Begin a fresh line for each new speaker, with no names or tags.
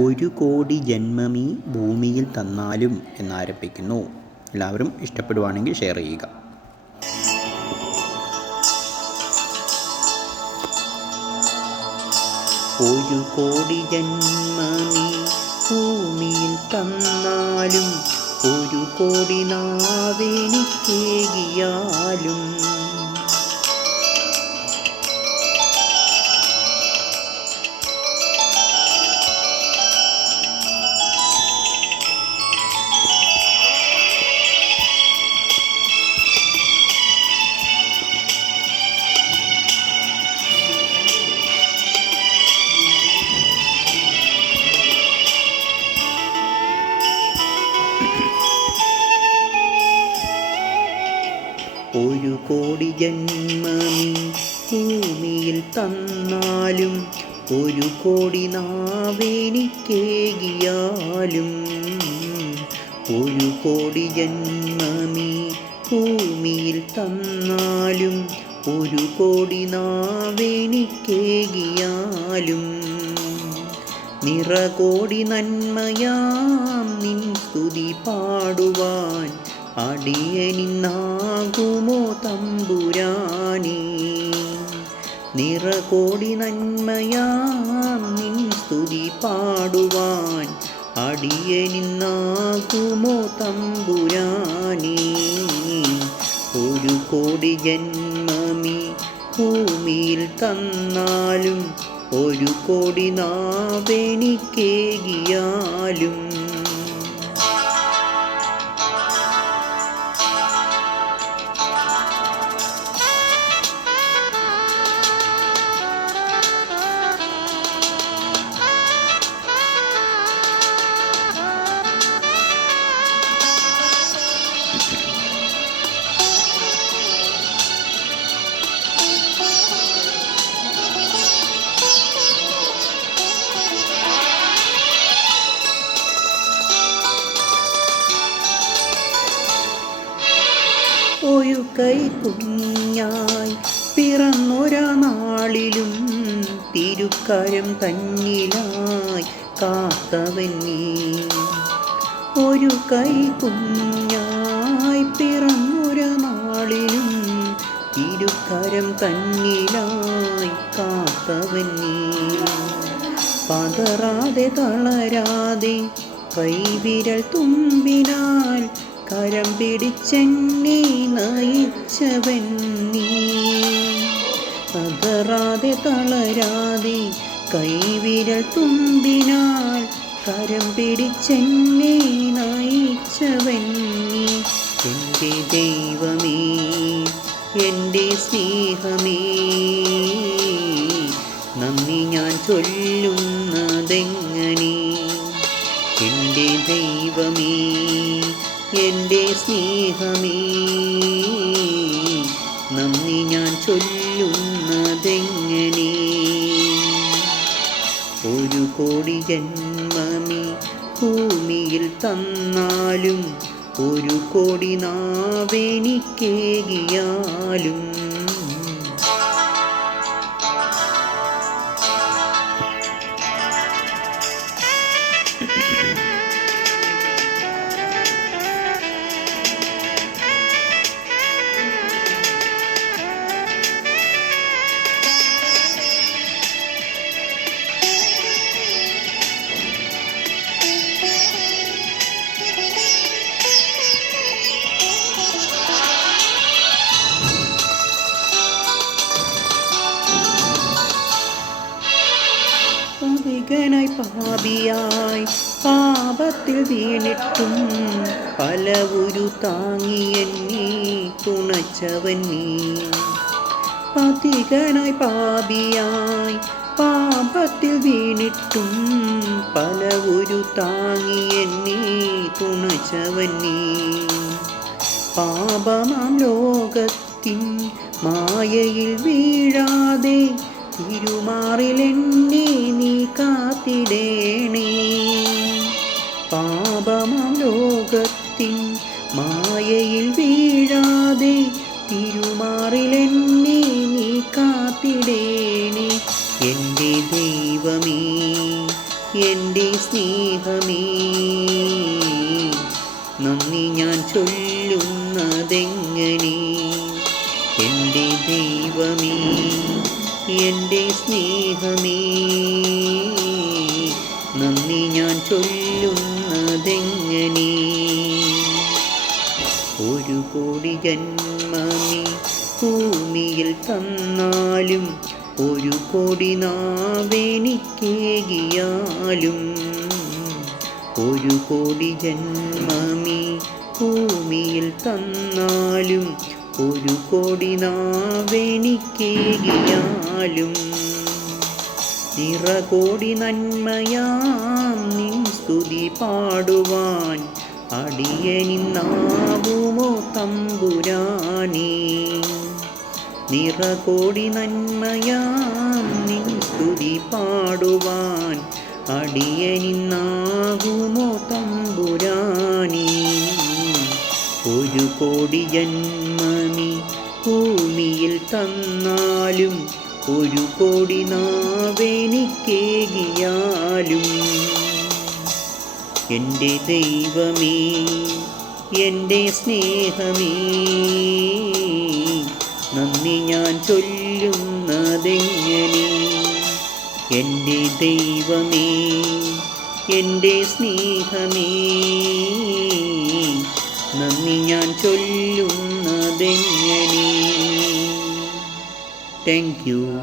ഒരു കോടി ജന്മമീ ഭൂമിയിൽ തന്നാലും എന്നാരംഭിക്കുന്നു. എല്ലാവരും ഇഷ്ടപ്പെടുവാണെങ്കിൽ ഷെയർ ചെയ്യുക. ഒരു കോടി ജന്മമീ ഭൂമിയിൽ തന്നാലും ഒരു കോടി നാവെനിക്കേകിയാലും ഒരു കോടി ജന്മമീ ഭൂമിയിൽ തന്നാലും ഒരു കോടി നാവേനിക്കേകിയാലും ഒരു കോടി ജന്മമി ഭൂമിയിൽ തന്നാലും ഒരു കോടി നാവെനിക്കേകിയാലും നിറകോടി നന്മയാം നിൻ സ്തുതി പാടുവാൻ അടിയനിന്നാകുമോ തമ്പുരാനേ? നിറകോടി നന്മയാം നിൻ സ്തുതി പാടുവാൻ. അടിയനിന്നാകുമോ തമ്പുരാനേ? ഒരു കോടി ജന്മമീ ഭൂമിയിൽ തന്നാലും ഒരു കോടി നാവെനിക്കേകിയാലും ഒരു കൈ കുഞ്ഞായി പിറന്നൊരാ നാളിലും തിരുക്കരം തന്നിലായി കാത്തവൻ നീ ഒരു കൈ കുഞ്ഞായി പിറന്നൊരാ നാളിലും തിരുക്കരം തന്നിലായി കാത്തവൻ നീ പതറാതെ തളരാതെ കൈവിരൽ തുമ്പിനാൽ കരം പിടിച്ചെന്നെ നയിച്ചവൻ നീ. പതറാതെ തളരാതെ കൈവിരൽ തുമ്പിനാൽ കരം പിടിച്ചെന്നെ നയിച്ചവൻ എന്റെ ദൈവമേ എന്റെ സ്നേഹമേ നന്ദി ഞാൻ ചൊല്ലുന്നതെങ്ങനെ? എന്റെ ദൈവമേ എന്റെ സ്നേഹമേ. നന്ദി ഞാൻ ചൊല്ലുന്നതെങ്ങനെ? ഒരു കോടി ജന്മമീ ഭൂമിയിൽ തന്നാലും ഒരു കോടി നാവെനിക്കേകിയാലും പാപികനായി പാപിയായി. പാപത്തിൽ വീണിട്ടും പല ഒരു താങ്ങി എന്നെ തുണച്ചവൻ നീ. പതികനായി പാപിയായി. പാപത്തിൽ വീണിട്ടും പല ഒരു താങ്ങി എന്നെ തുണച്ചവൻ നീ. പാപമാം ലോകത്തിൻ മായയിൽ വീഴാതെ തിരുമാറിലെന്നെ നീ കാത്തിടേണേ. പാപമാം ലോകത്തിൻ മായയിൽ വീഴാതെ തിരുമാറിലെന്നെ നീ കാത്തിടേണേ. എന്റെ ദൈവമേ എന്റെ സ്നേഹമേ നന്ദി ഞാൻ ചൊല്ലുന്നതെങ്ങനെ ജന്മമേ ഭൂമിയിൽ തന്നാലും ഒരു കോടി നാവെനിക്കേകിയാലും ഒരു കോടി ജന്മമി ഭൂമിയിൽ തന്നാലും ഒരു കോടി നാവെനിക്കേകിയാലും നിറകോടി നന്മയാം നിൻ സ്തുതി പാടുവാൻ അടിയനിന്നാവുമോ തമ്പുരാനേ? നിറകോടി നന്മയാം നിൻ സ്തുതി പാടുവാൻ. അടിയനിന്നാകുമോ തമ്പുരാനേ? ഒരു കോടി ജന്മമി ഭൂമിയിൽ തന്നാലും ഒരു കോടി നാവെനിക്കേകിയാലും. എന്റെ ദൈവമേ എന്റെ സ്നേഹമേ. നന്ദി ഞാൻ ചൊല്ലുന്നതെങ്ങനെ? എന്റെ ദൈവമേ എന്റെ സ്നേഹമേ. നന്ദി ഞാൻ ചൊല്ലുന്നതെങ്ങനെ? Thank you